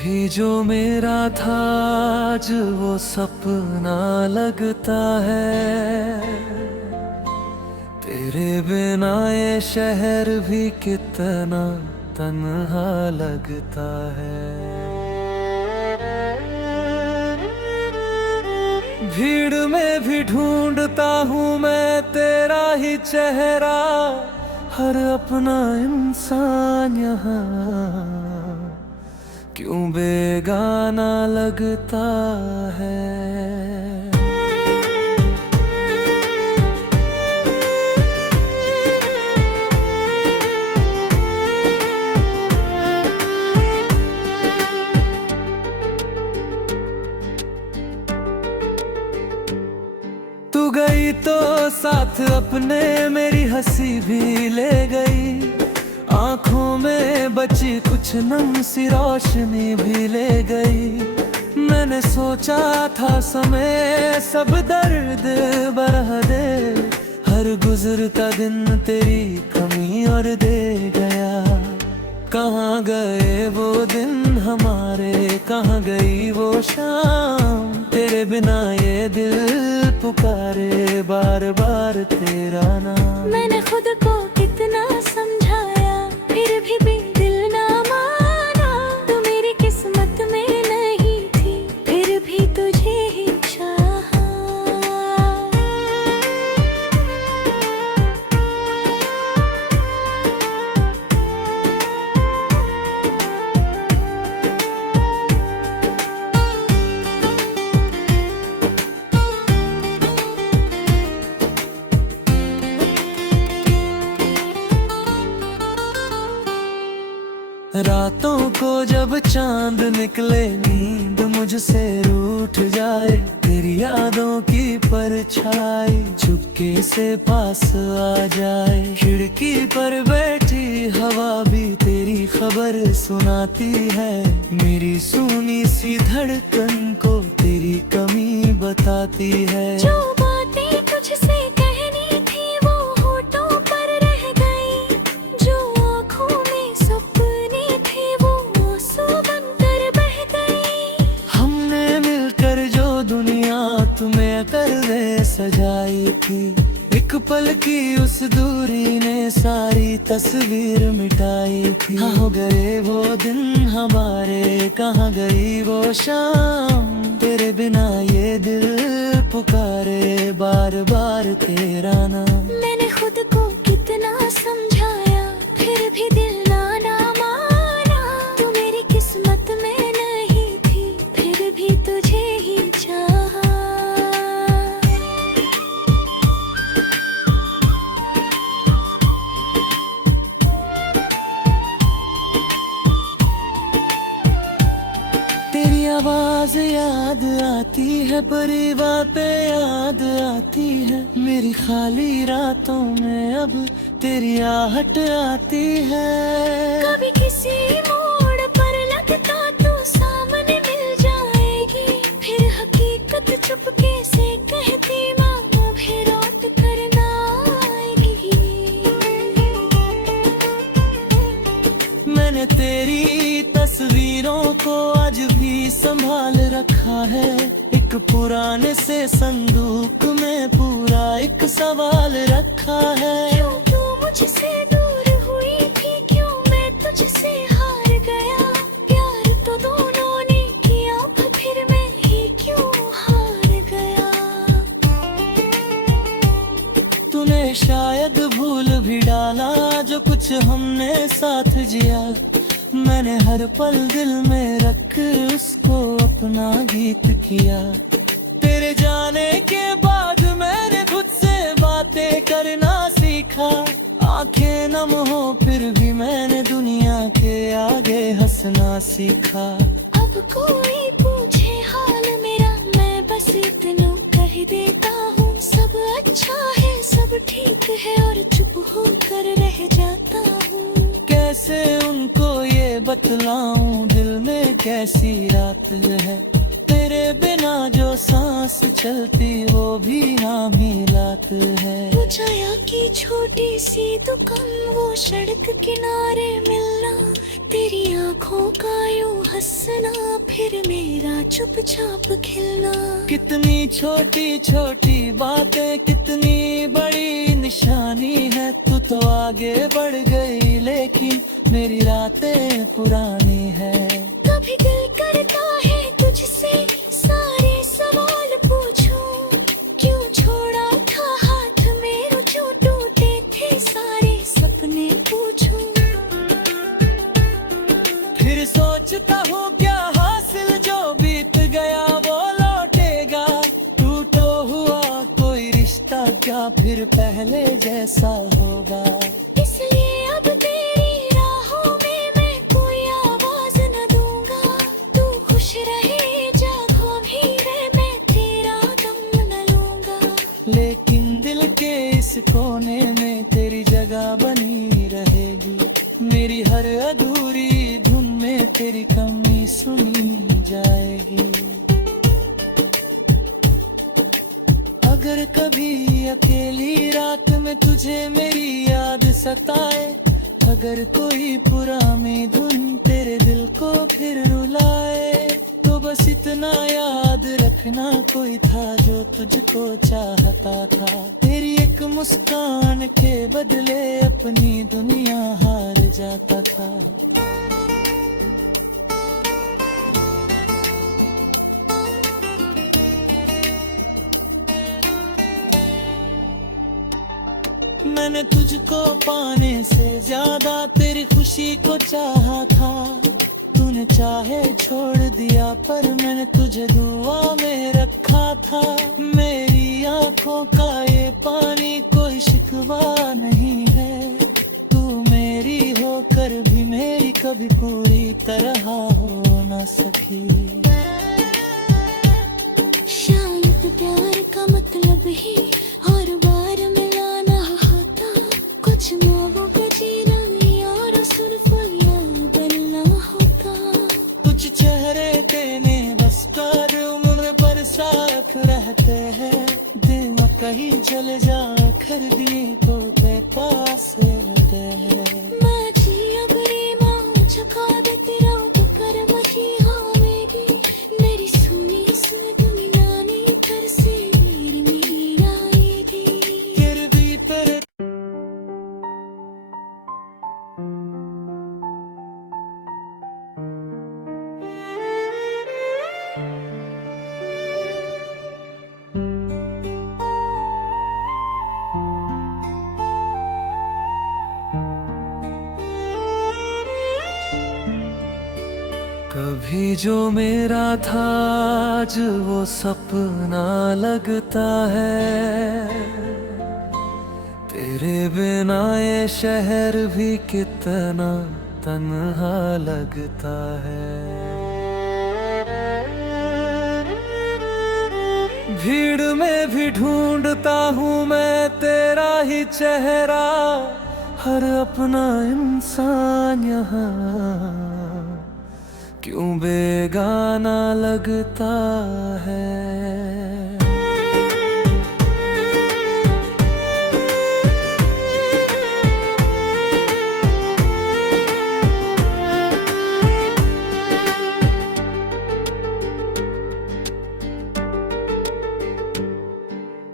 भी जो मेरा था आज वो सपना लगता है। तेरे बिना ये शहर भी कितना तन्हा लगता है। भीड़ में भी ढूंढता हूँ मैं तेरा ही चेहरा, हर अपना इंसान यहाँ क्यों बेगाना लगता है। तू गई तो साथ अपने मेरी हंसी भी ले गई, आंखों में बची कुछ नम सी रोशनी भी ले गई। मैंने सोचा था समय सब दर्द बढ़ा दे, हर गुजरता दिन तेरी कमी और दे गया। कहाँ गए वो दिन हमारे, कहाँ गई वो शाम, तेरे बिना ये दिल पुकारे बार बार तेरा नाम। मैंने खुद को कितना समझाया फिर भी दिल ना माना, तू मेरी किस्मत में नहीं थी फिर भी तुझे ही चाहा। रातों को जब चांद निकले नींद मुझसे रूठ जाए, तेरी यादों की परछाई चुपके से पास आ जाए। खिड़की पर बैठी हवा भी तेरी खबर सुनाती है, मेरी सुनी सी धड़कन को तेरी कमी बताती है। जो बातें तुझसे कहनी थी वो होठों पर रह गई, जो आँखों में सपने थे वो आंसू बनकर बह गई। हमने मिलकर जो दुनिया तुम्हें कर दे सजाई थी, एक पल की उस दूरी ने सारी तस्वीर मिटाई थी। कहाँ हो गए वो दिन हमारे, कहाँ गई वो शाम, तेरे बिना ये दिल पुकारे बार बार तेरा नाम। मैंने खुद को कितना समझाया फिर भी दिल ना माना, तू मेरी किस्मत में नहीं थी फिर भी तुझे ही चाहा। तेरी आवाज याद आती है, बुरी बातें याद आती है, मेरी खाली रातों में अब तेरी आहट आती है। कभी किसी मोड़ पर लगता तो सामने मिल जाएगी, फिर हकीकत चुपके से कहती माँ भी लौट कर ना आएगी। मैंने तेरी तस्वीरों को आज भी संभाल रखा है, एक पुराने से संदूक में पूरा एक सवाल रखा है। क्यों तू मुझसे दूर हुई थी, क्यों मैं तुझसे हार गया, प्यार तो दोनों ने किया फिर मैं ही क्यों हार गया। तूने शायद भूल भी डाला जो कुछ हमने साथ जिया, मैंने हर पल दिल में रख उसको अपना गीत किया। तेरे जाने के बाद मैंने खुद से बातें करना सीखा, आंखें नम हो फिर भी मैंने दुनिया के आगे हंसना सीखा। अब कोई पूछे हाल मेरा मैं बस इतना कह देता हूँ, सब अच्छा है सब ठीक है और चुप होकर रह जाता हूँ। कैसे उनको ये बतलाऊं दिल में कैसी रात है, तेरे बिना जो सांस चलती वो भी हाँ मिलात है। बुझाया की छोटी सी दुकान, वो सड़क किनारे मिलना, तेरी आंखों का यूं हंसना, फिर मेरा चुपचाप खिलना। कितनी छोटी छोटी बातें, कितनी बड़ी निशानी है। तू तो आगे बढ़ गई लेकिन मेरी रातें पुरानी है। कभी दिल करता है तुझसे सारे सवाल पूछूं, क्यों छोड़ा था हाथ मेरे जो टूटे थे सारे सपने पूछूं। फिर सोचता हूँ क्या हासिल जो बीत गया वो लौटेगा। टूटो हुआ कोई रिश्ता क्या फिर पहले जैसा होगा। इसलिए अब तेरी राहों में मैं कोई आवाज न दूंगा। तू खुश रहे जागो भी रे, मैं तेरा गम न लूंगा। लेकिन दिल के इस कोने में तेरी जगह बनी रहेगी। मेरी हर अधूरी धुन में तेरी कमी सुनी जाएगी। अगर कभी अकेली रात में तुझे मेरी याद सताए, अगर कोई पुरानी धुन तेरे दिल को फिर रुलाए, तो बस इतना याद रखना कोई था जो तुझको चाहता था। तेरी एक मुस्कान के बदले अपनी दुनिया हार जाता था। मैंने तुझको पाने से ज्यादा तेरी खुशी को चाहा था। तूने चाहे छोड़ दिया पर मैंने तुझे दुआ में रखा था। मेरी आंखों का ये पानी कोई शिकवा नहीं है। तू मेरी होकर भी मेरी कभी पूरी तरह हो न सकी। शायद प्यार का मतलब ही हर बार मिलाना होता। कुछ मोहब्बों का जीना और सिर्फ बनना होता। कुछ चेहरे देने बस कर उम्र पर साथ रहते हैं। दिल कहीं चले जा कर दिए तो ते पास रहते हैं। मैं जिया करे माँ चुका दे तेरा तो कर मची हाँ मेरी सुनी सुन दुनिया ने कर से मेरी आएगी। फिर भी तेरे कभी जो मेरा था आज वो सपना लगता है। तेरे बिना ये शहर भी कितना तन्हा लगता है। भीड़ में भी ढूंढता हूँ मैं तेरा ही चेहरा। हर अपना इंसान यहाँ क्यों बेगाना लगता है।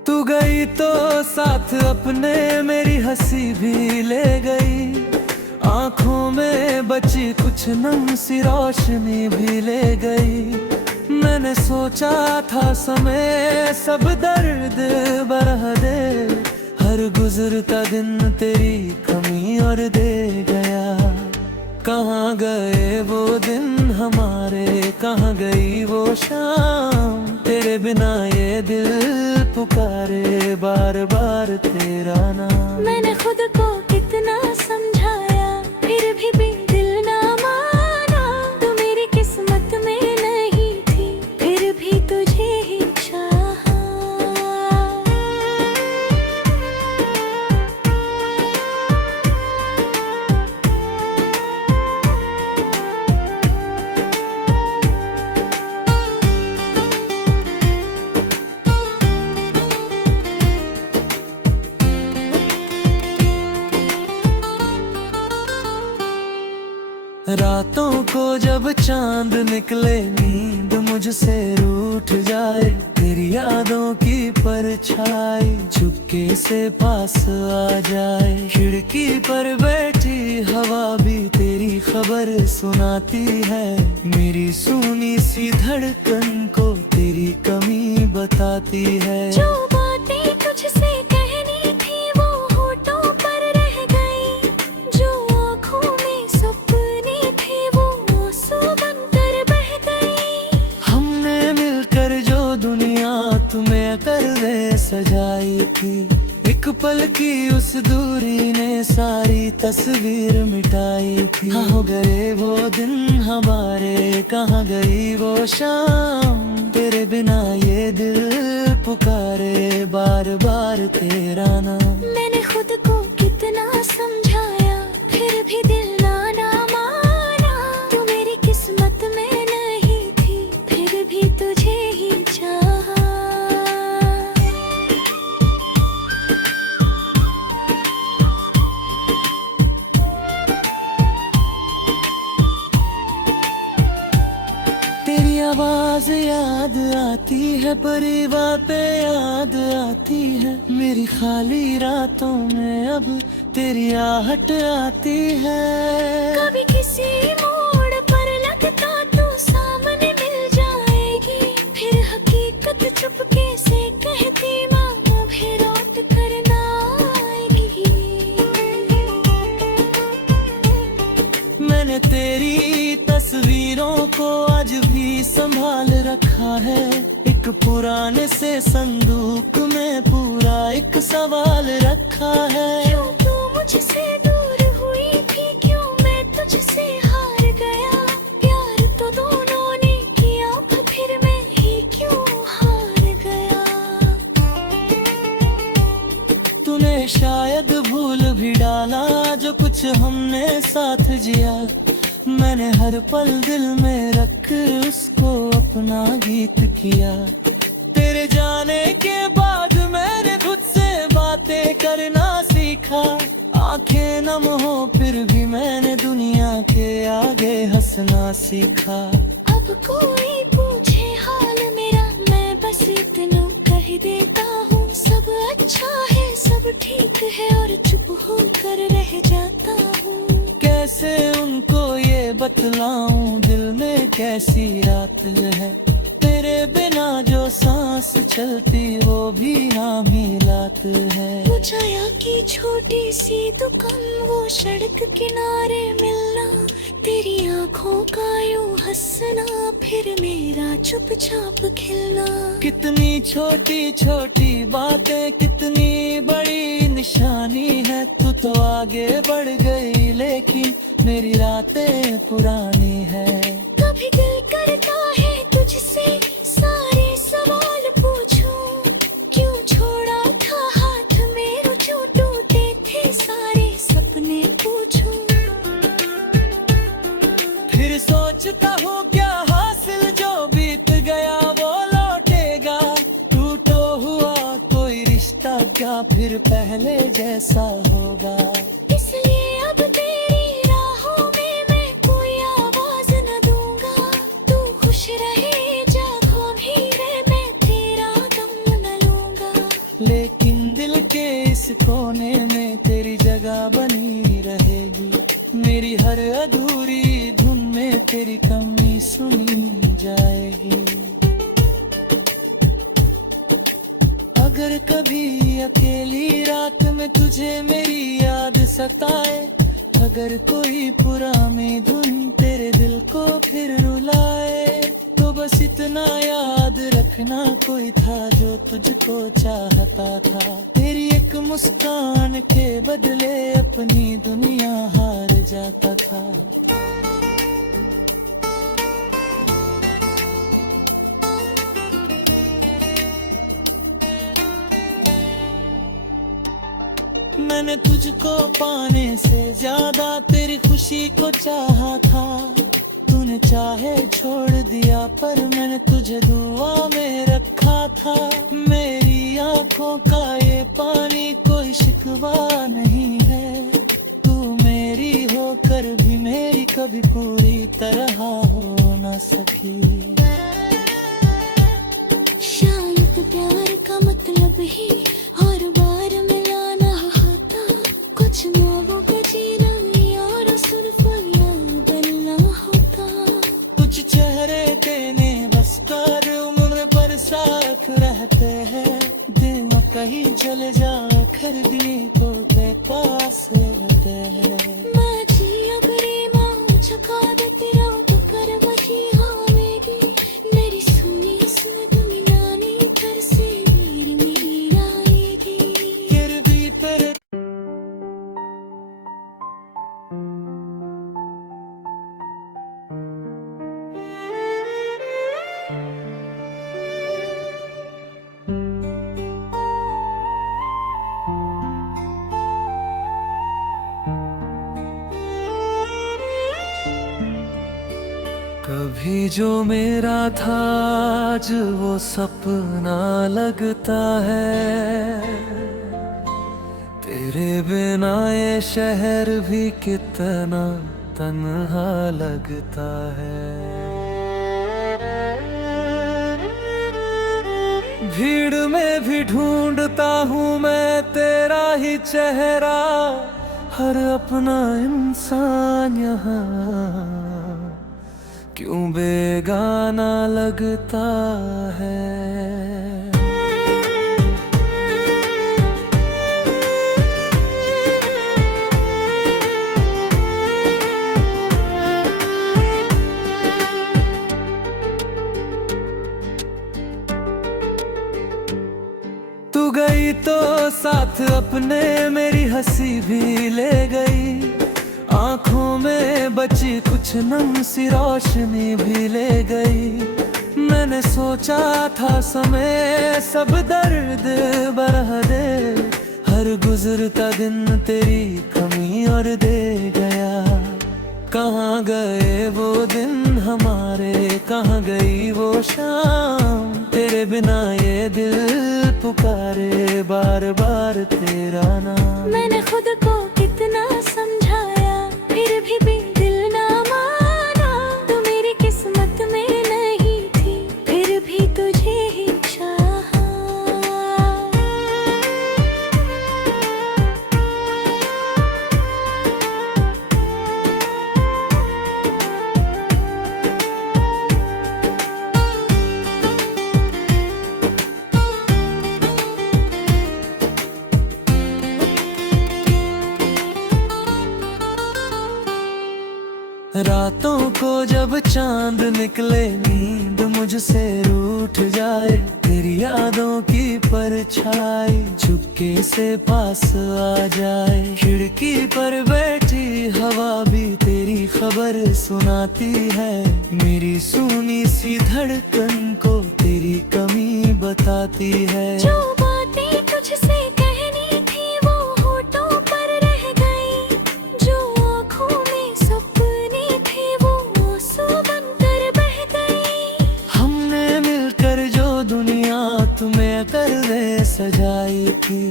तू गई तो साथ अपने मेरी हंसी भी ले गई। आंखों में बची कुछ नम सी रोशनी भी ले गई। मैंने सोचा था समय सब दर्द बढ़ा दे। हर गुजरता दिन तेरी कमी और दे गया। कहाँ गए वो दिन हमारे, कहाँ गई वो शाम। तेरे बिना ये दिल पुकारे बार बार तेरा नाम। मैंने खुद को कितना समझाया फिर भी दिल ना माना। तू मेरी किस्मत में नहीं थी फिर भी तुझे ही चाहा। रातों को जब चांद निकले, नींद मुझसे रूठ जाए, तेरी यादों की परछाई चुपके से पास आ जाए। खिड़की पर बैठी हवा भी तेरी खबर सुनाती है, मेरी सुनी सी धड़कन को तेरी कमी बताती है। जो बातें तुझसे कहनी थी वो होठों पर रह गई, जो आँखों में सपने थे वो आंसू बनकर बह गई। हमने मिलकर जो दुनिया तुम्हें कर दे सजाई थी, एक पल की उस दूरी ने सारी तस्वीर मिटाई थी। हो गए वो दिन हमारे, कहाँ गई वो शाम, तेरे बिना ये दिल पुकारे बार बार तेरा नाम। मैंने खुद को कितना समझाया फिर भी दिल ना माना, तू मेरी किस्मत में नहीं थी फिर भी तुझे ही चाहा। तेरी आवाज याद आती है, परिवार पे याद आती है, मेरी खाली रातों में अब तेरी आहट आती है। कभी किसी मोड़ पर लगता तू सामने मिल जाएगी, फिर हकीकत चुपके से कहती माँ भी लौट कर ना आएगी। मैंने तेरी तस्वीरों को आज भी संभाल रखा है, एक पुराने से संदूक में पूरा एक सवाल रखा है। क्यों तू मुझसे दूर हुई थी, क्यों मैं तुझसे हार गया, प्यार तो दोनों ने किया फिर मैं ही क्यों हार गया। तूने शायद भूल भी डाला जो कुछ हमने साथ जिया, मैंने हर पल दिल में रख उसको अपना गीत किया। तेरे जाने के बाद मैंने खुद से बातें करना सीखा, आंखें नम हो फिर भी मैंने दुनिया के आगे हंसना सीखा। अब कोई पूछे हाल मेरा मैं बस इतना कह देता हूँ, सब अच्छा है सब ठीक है और चुप होकर रह जाता हूँ। कैसे उनको ये बतलाऊं दिल में कैसी रात है, तेरे बिना जो सांस चलती वो भी नामिलात है। वो छाया की छोटी सी दुकान, वो सड़क किनारे मिलना, तेरी आंखों का यूं हंसना, फिर मेरा चुपचाप खिलना। कितनी छोटी छोटी बातें कितनी बड़ी निशानी है, तू तो आगे बढ़ गई लेकिन मेरी रातें पुरानी है। कभी दिल करता है तुझसे सारे सवाल पूछूं, क्यों छोड़ा था हाथ मेरे जो टूटे थे सारे सपने पूछूं। फिर सोचता हूँ क्या हासिल जो बीत गया वो लौटेगा, टूटो हुआ कोई रिश्ता क्या फिर पहले जैसा होगा। इसलिए अब तेरी राहों में मैं कोई आवाज न दूंगा, तू खुश रहे जागो भी रे मैं तेरा दम न लूंगा। लेकिन दिल के इस कोने में तेरी जगह बनी रहेगी, मेरी हर अधूरी धुन में तेरी कमी सुनी जाएगी। अगर कभी अकेली रात में तुझे मेरी याद सताए, अगर कोई पुरानी धुन तेरे दिल को फिर रुलाए, तो बस इतना याद रखना कोई था जो तुझको चाहता था, तेरी एक मुस्कान के बदले अपनी दुनिया हार जाता था। मैंने तुझको पाने से ज्यादा तेरी खुशी को चाहा था, तूने चाहे छोड़ दिया पर मैंने तुझे दुआ में रखा था। मेरी आंखों का ये पानी कोई शिकवा नहीं है, तू मेरी होकर भी मेरी कभी कभी पूरी तरह हो न सकी। शांत प्यार का मतलब ही हर बार मिलाना होता, कुछ मोहों का जीना और सिर्फ बनना होता। कुछ चेहरे देने बस कर उम्र पर साथ रहते हैं, दिन कहीं चले जाए फिर भी तो ते पास रहते हैं। माझी अगरी माँ चका दे तेरा तो कर मची हावेगी, मेरी सुनी सुन दुनियानी कर से वीर आएगी। फिर भी तेरे कभी जो मेरा था आज वो सपना लगता है, तेरे बिना ये शहर भी कितना तन्हा लगता है। भीड़ में भी ढूंढता हूँ मैं तेरा ही चेहरा, हर अपना इंसान यहाँ क्यों बेगाना लगता है। तू गई तो साथ अपने मेरी हंसी भी ले गई, आंखों में बची कुछ नम सी रोशनी भी ले गई। मैंने सोचा था समय सब दर्द बरह दे, हर गुजरता दिन तेरी कमी और दे गया। कहाँ गए वो दिन हमारे, कहाँ गई वो शाम, तेरे बिना ये दिल पुकारे बार बार तेरा नाम। मैंने खुद को कितना समझाया फिर भी दिल ना माना, तू मेरी किस्मत में नहीं थी फिर भी तुझे ही चाहा। रातों को जब चांद निकले नींद मुझसे रूठ जाए, तेरी यादों की परछाई चुपके से पास आ जाए। खिड़की पर बैठी हवा भी तेरी खबर सुनाती है, मेरी सुनी सी धड़कन को तेरी कमी बताती है। जो बातें तुझसे कहनी थी वो होठों पर रह गई, जो आँखों में सपने थे वो आंसू बनकर बह गई। हमने मिलकर जो दुनिया तुम्हें कर दे सजाई थी,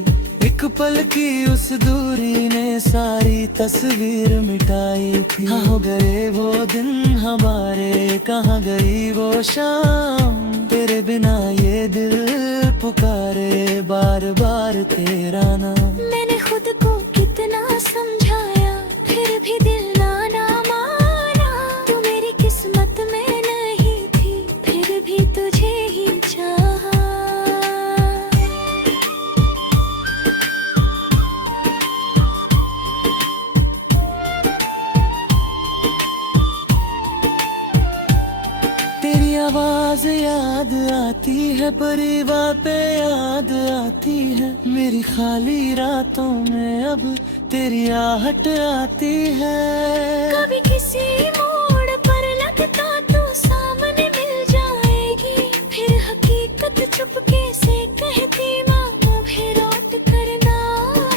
एक पल की उस दूरी ने सारी तस्वीर मिटाई थी। हो गए वो दिन हमारे, कहाँ गई वो शाम, तेरे बिना ये दिल पुकारे बार बार तेरा नाम। मैंने खुद को कितना समझाया फिर भी दिल ना माना, तू मेरी किस्मत में नहीं थी फिर भी तुझे ही चाहा। तेरी आवाज याद आती है, परिवार पे याद आती है, मेरी खाली रातों में अब तेरी आहट आती है। कभी किसी मोड़ पर लगता तू सामने मिल जाएगी, फिर हकीकत चुपके से कहती माँ मुझे लौट कर ना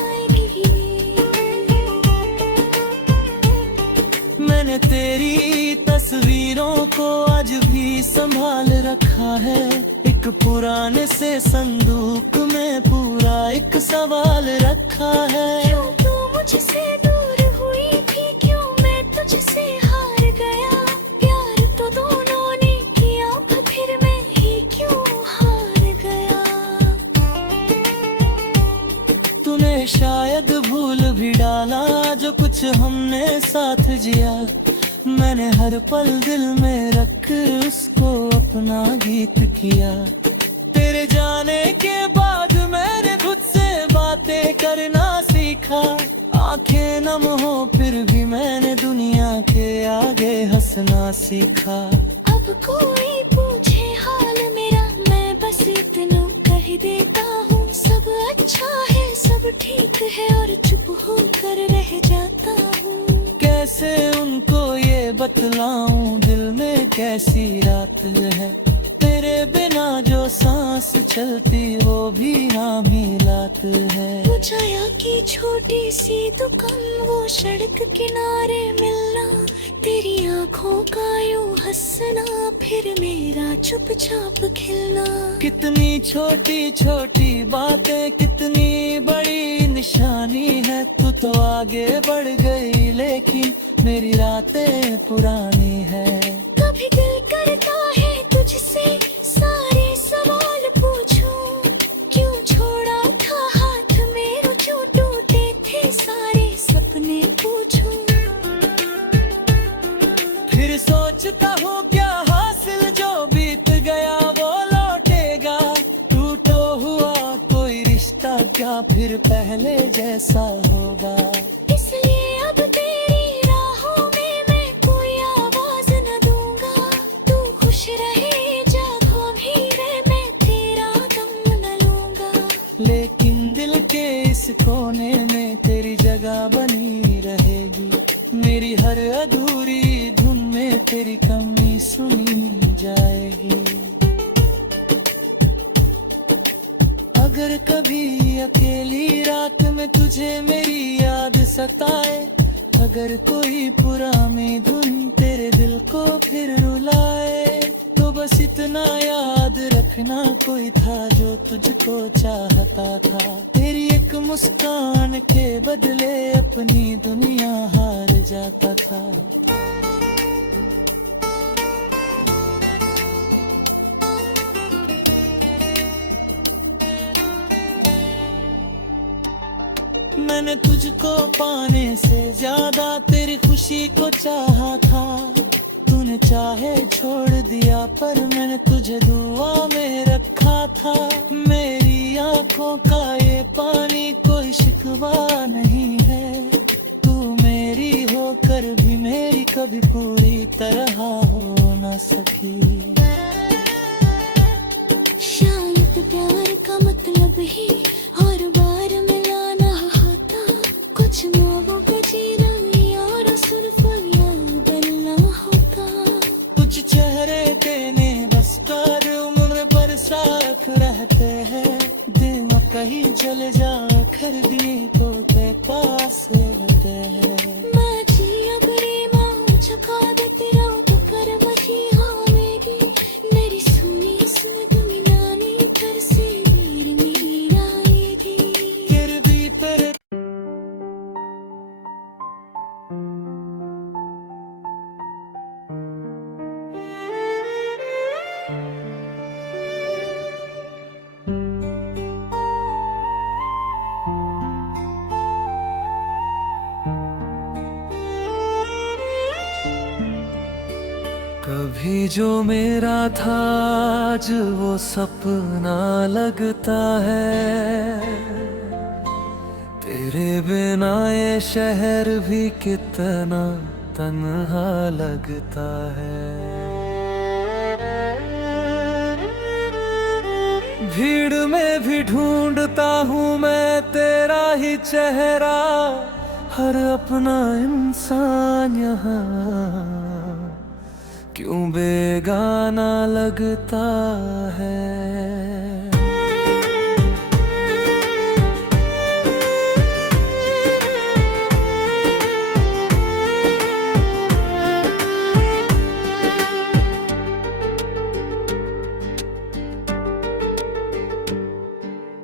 आएगी। मैंने तेरी तस्वीरों को आज भी संभाल रखा है, एक पुराने से संदूक में पूरा एक सवाल रखा है। क्यों तू मुझसे दूर हुई थी, क्यों मैं तुझसे हार भी डाला जो कुछ हमने साथ जिया। मैंने हर पल दिल में रख उसको अपना गीत किया। तेरे जाने के बाद मैंने खुद से बातें करना सीखा। आंखें नम हो फिर भी मैंने दुनिया के आगे हंसना सीखा। अब कोई पूछे हाल मेरा, मैं बस इतना कह देता हूँ, सब अच्छा है, सब ठीक है, और चुप होकर रह जाता हूँ। कैसे उनको ये बतलाऊं दिल में कैसी रात है। तेरे बिना जो सांस चलती वो भी नाम ही रात है। वो छाया की छोटी सी दुकान, वो सड़क किनारे मिलना, तेरी आंखों का यूं हंसना, फिर मेरा चुपचाप खिलना। कितनी छोटी छोटी बातें कितनी बड़ी निशानी है। तू तो आगे बढ़ गई लेकिन मेरी रातें पुरानी है। कभी दिल करता है तुझसे सारे सवाल पूछूं, क्यों छोड़ा था हाथ मेरे, जो टूटे थे सारे सपने पूछूं। फिर सोचता हूँ क्या हासिल जो बीत गया वो लौटेगा। टूटो हुआ कोई रिश्ता क्या फिर पहले जैसा होगा। इसलिए अब तेरी राहों में मैं कोई आवाज न दूंगा। तू खुश रहे जागो भी रहे, मैं तेरा दम न लूंगा। लेकिन दिल के इस कोने में तेरी जगह बनी रहेगी। मेरी हर अधूरी धुन में तेरी कमी सुनी जाएगी। अगर कभी अकेली रात में तुझे मेरी याद सताए, अगर कोई पुरानी धुन तेरे दिल को फिर रुलाए, तो बस इतना याद रखना कोई था जो तुझको चाहता था। तेरी एक मुस्कान के बदले अपनी दुनिया हार जाता था। मैंने तुझको पाने से ज्यादा तेरी खुशी को चाहा था। तूने चाहे छोड़ दिया पर मैंने तुझे दुआ में रखा था। मेरी आंखों का ये पानी कोई शिकवा नहीं है। तू मेरी होकर भी मेरी कभी पूरी तरह हो न सकी। शायद प्यार का मतलब ही हर बार मिलाना होता, कुछ मोहों को जीना और सुल्फिया बनना होता। कुछ चेहरे देने बस कर उम्र पर साथ रहते हैं। दिन कहीं चले जा कर दी तो ते पास रहते हैं। मैं जिया करे माँ चुका दे तेरा तो कर मची हाँ मेरी सुनी सुन तुमी नानी कर से मीर मीर आएगी। फिर भी तेरे कभी जो मेरा था आज वो सपना लगता है। तेरे बिना ये शहर भी कितना तन्हा लगता है। भीड़ में भी ढूंढता हूँ मैं तेरा ही चेहरा। हर अपना इंसान यहाँ क्यों बेगाना लगता है।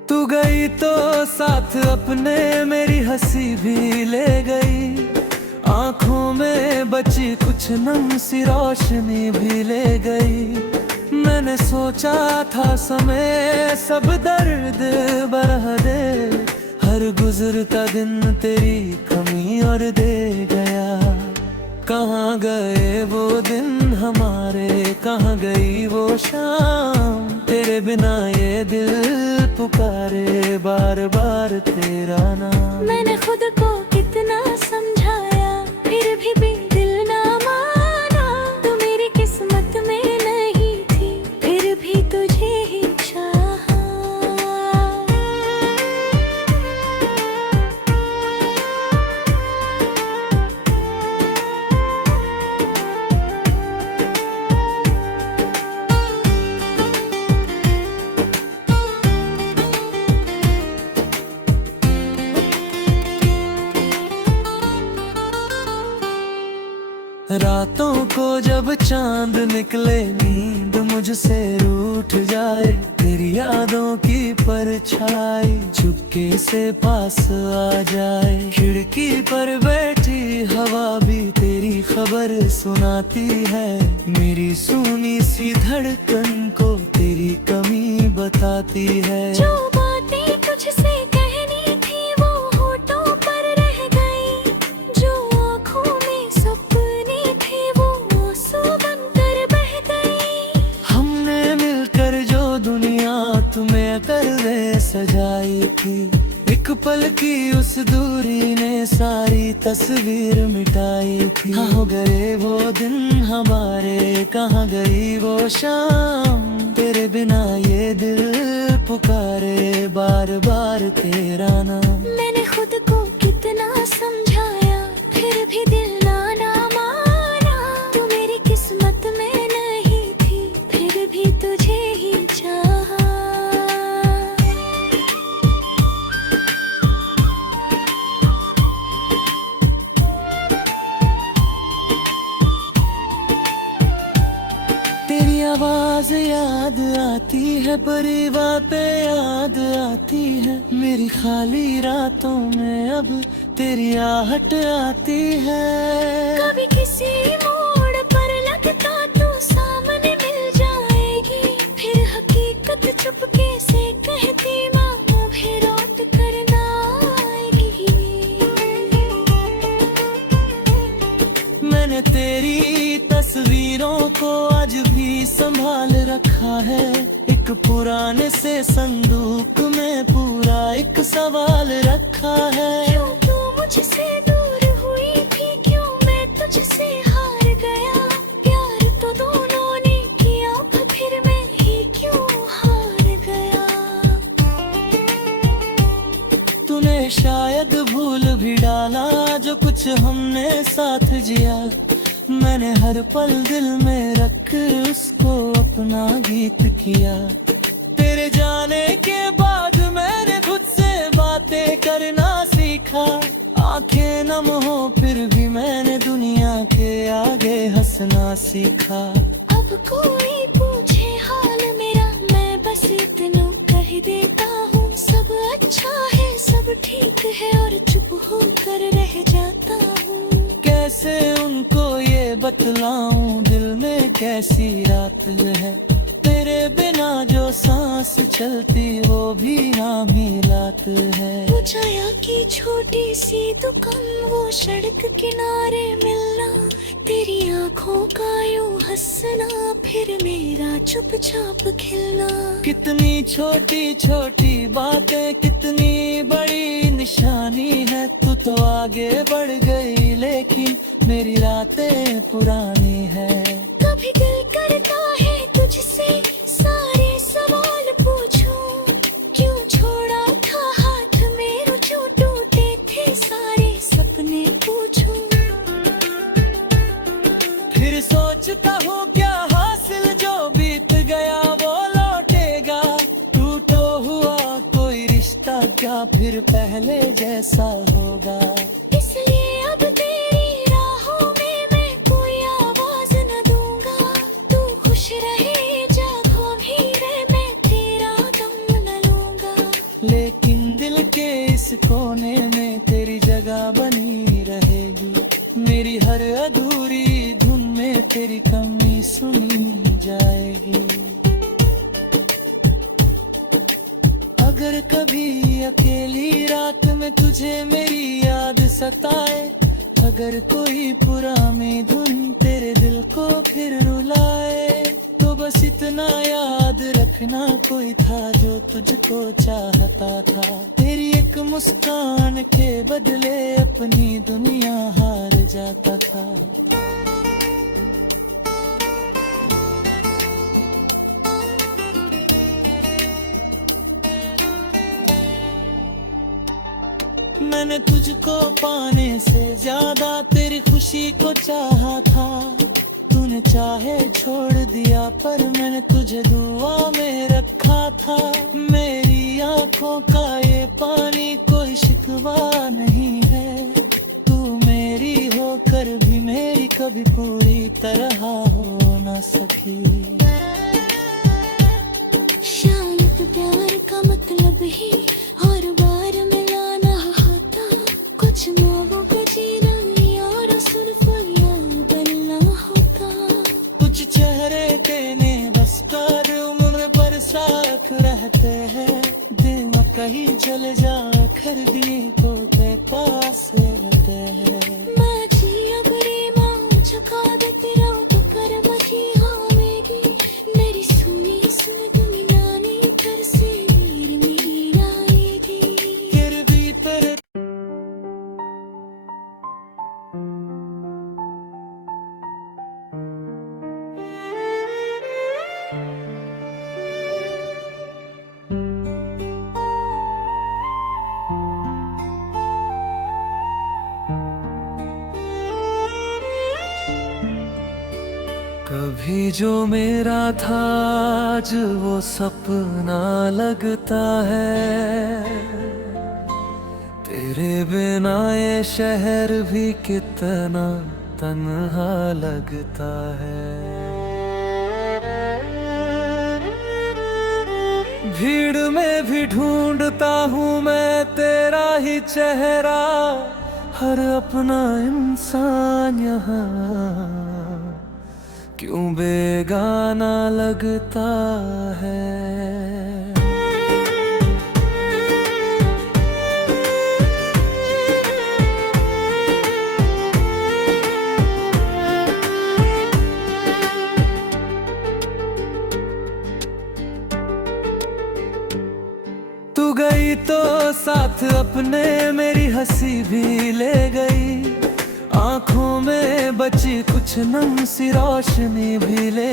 तू गई तो साथ अपने मेरी हंसी भी ले गई। आंखों में बची कुछ नम सी रोशनी भी ले गई। मैंने सोचा था समय सब दर्द बरह दे। हर हर गुजरता दिन तेरी कमी और दे गया। कहाँ गए वो दिन हमारे, कहाँ गई वो शाम, तेरे बिना ये दिल पुकारे बार बार तेरा नाम। मैंने खुद को कितना समझाया फिर भी दिल ना माना। तू मेरी किस्मत में नहीं थी फिर भी तुझे ही चाहा। रातों को जब चांद निकले नींद मुझसे रूठ जाए, तेरी यादों की परछाई चुपके से पास आ जाए। खिड़की पर बैठी हवा भी तेरी खबर सुनाती है, मेरी सुनी सी धड़कन को तेरी कमी बताती है। जो बातें तुझसे कहनी थी वो होठों पर रह गई, जो आँखों में सपने थे वो आंसू बनकर बह गई। हमने मिलकर जो दुनिया तुम्हें कर दे सजाई थी, एक पल की उस दूरी ने सारी तस्वीर मिटाई थी। हो गए वो दिन हमारे, कहाँ गई वो शाम, तेरे बिना ये दिल पुकारे बार बार तेरा नाम। मैंने खुद को कितना समझाया फिर भी दिल ना माना। तू मेरी किस्मत में नहीं थी फिर भी तुझे ही चाहा। तेरी आवाज याद आती है, बुरी बातें याद आती है, मेरी खाली रातों में अब तेरी आहट आती है। कभी किसी मोड़ पर लगता तू सामने मिल जाएगी, फिर हकीकत चुपके से कहती माँ भी लौट कर ना आएगी। मैंने तेरी तस्वीरों को आज भी संभाल रखा है, एक पुराने से संदूक में पूरा एक सवाल रखा है। क्यों तू मुझसे दूर हुई थी, क्यों मैं तुझसे हार गया, प्यार तो दोनों ने किया फिर मैं ही क्यों हार गया। तूने शायद भूल भी डाला जो कुछ हमने साथ जिया, मैंने हर पल दिल में रख उसको अपना गीत किया। तेरे जाने के बाद मैंने खुद से बातें करना सीखा, आंखें नम हो फिर भी मैंने दुनिया के आगे हंसना सीखा। अब कोई पूछे हाल मेरा मैं बस इतना कह देता हूँ, सब अच्छा है सब ठीक है और चुप होकर रह जाता हूँ। कैसे उनको ये बतलाऊं दिल में कैसी रात है, तेरे बिना जो सांस चलती वो भी नाम ही रात है। वो छाया की छोटी सी दुकान, वो सड़क किनारे मिलना, तेरी आंखों का यूं हंसना, फिर मेरा चुपचाप खिलना। कितनी छोटी छोटी बातें कितनी बड़ी निशानी है, तू तो आगे बढ़ गई लेकिन मेरी रातें पुरानी है। कभी दिल करता है तुझसे सारे सवाल पूछूं, क्यों छोड़ा था हाथ मेरे जो टूटे थे सारे सपने पूछूं। फिर सोचता हूँ क्या हासिल जो बीत गया वो लौटेगा, टूटो हुआ कोई रिश्ता क्या फिर पहले जैसा होगा। इसलिए अब तेरी राहों में मैं कोई आवाज न दूंगा, तू खुश रहे जागो भी रहे मैं तेरा गम न लूंगा। लेकिन दिल के इस कोने में तेरी जगह बनी रहेगी, मेरी हर अधूरी धुन में तेरी कमी सुनी जाएगी। अगर अगर कभी अकेली रात में तुझे मेरी याद सताए, अगर कोई पुरानी धुन तेरे दिल को फिर रुलाए, तो बस इतना याद रखना, कोई था जो तुझको चाहता था। तेरी एक मुस्कान के बदले अपनी दुनिया हार जाता था। मैंने तुझको पाने से ज्यादा तेरी खुशी को चाहा था। तूने चाहे छोड़ दिया पर मैंने तुझे दुआ में रखा था। मेरी आंखों का ये पानी कोई शिकवा नहीं है, तू मेरी होकर भी मेरी कभी पूरी तरह हो ना सकी। शायद प्यार का मतलब ही हर बार मिलाना होता, कुछ मोहब्बों का जीना और सिर्फ याद बनना होता। कुछ चेहरे तेने बस कर उम्र बरसात रहते हैं, दिन कहीं चले जा कर दी तो ते पास रहते हैं। मैं जिया करे माँ चुका दे तेरा तो कर मची होगी, मेरी सुनी सुन तुम नानी कर से नीर नीर आएगी। फिर भी तेरे कभी जो मेरा था आज वो सपना लगता है। तेरे बिना ये शहर भी कितना तन्हा लगता है। भीड़ में भी ढूंढता हूँ मैं तेरा ही चेहरा, हर अपना इंसान यहाँ क्यों बेगाना लगता है। तू गई तो साथ अपने मेरी हंसी भी ले गई, आंखों में बची कुछ नम सी रोशनी भी ले